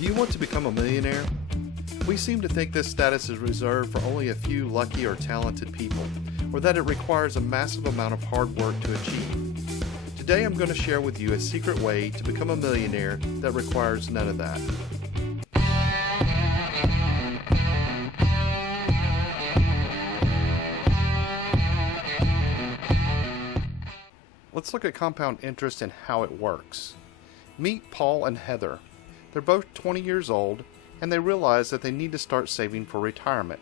Do you want to become a millionaire? We seem to think this status is reserved for only a few lucky or talented people, or that it requires a massive amount of hard work to achieve. Today I'm going to share with you a secret way to become a millionaire that requires none of that. Let's look at compound interest and how it works. Meet Paul and Heather. They're both 20 years old, and they realize that they need to start saving for retirement.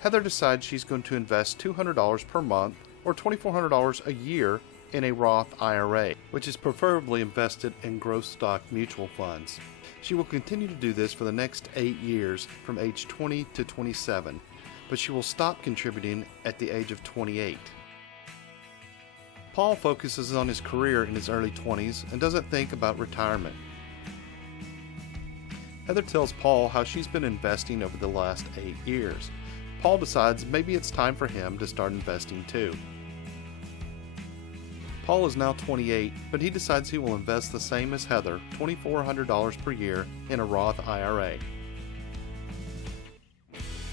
Heather decides she's going to invest $200 per month or $2,400 a year in a Roth IRA, which is preferably invested in growth stock mutual funds. She will continue to do this for the next 8 years from age 20 to 27, but she will stop contributing at the age of 28. Paul focuses on his career in his early 20s and doesn't think about retirement. Heather tells Paul how she's been investing over the last 8 years. Paul decides maybe it's time for him to start investing too. Paul is now 28, but he decides he will invest the same as Heather, $2,400 per year in a Roth IRA.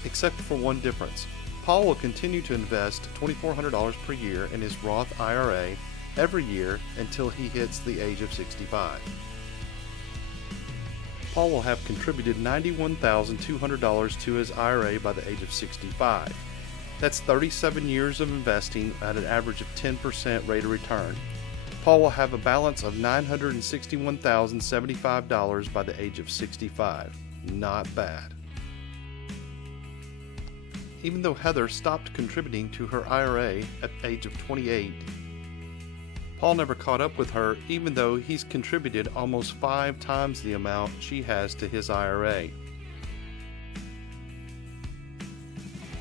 Except for one difference. Paul will continue to invest $2,400 per year in his Roth IRA every year until he hits the age of 65. Paul will have contributed $91,200 to his IRA by the age of 65. That's 37 years of investing at an average of 10% rate of return. Paul will have a balance of $961,075 by the age of 65. Not bad. Even though Heather stopped contributing to her IRA at the age of 28, Paul never caught up with her, even though he's contributed almost 5 times the amount she has to his IRA.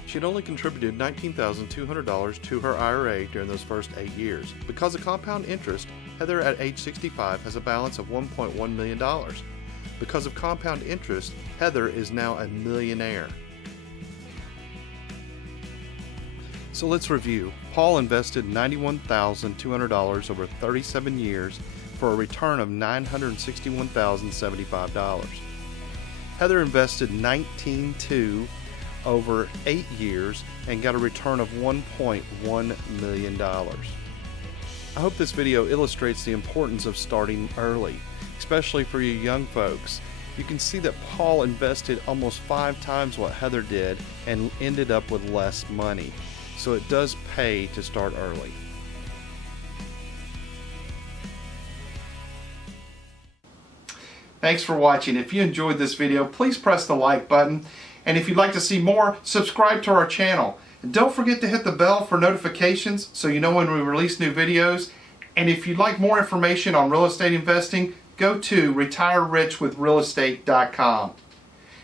She had only contributed $19,200 to her IRA during those first 8 years. Because of compound interest, Heather at age 65 has a balance of $1.1 million. Because of compound interest, Heather is now a millionaire. So let's review. Paul invested $91,200 over 37 years for a return of $961,075. Heather invested $19,200 over 8 years and got a return of $1.1 million. I hope this video illustrates the importance of starting early, especially for you young folks. You can see that Paul invested almost 5 times what Heather did and ended up with less money. So it does pay to start early. Thanks for watching. If you enjoyed this video, please press the like button. And if you'd like to see more, subscribe to our channel. And don't forget to hit the bell for notifications so you know when we release new videos. And if you'd like more information on real estate investing, go to retirerichwithrealestate.com.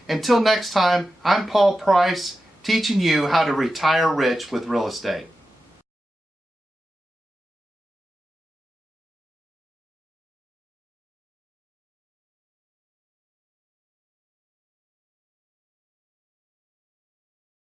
Until next time, I'm Paul Price, teaching you how to retire rich with real estate.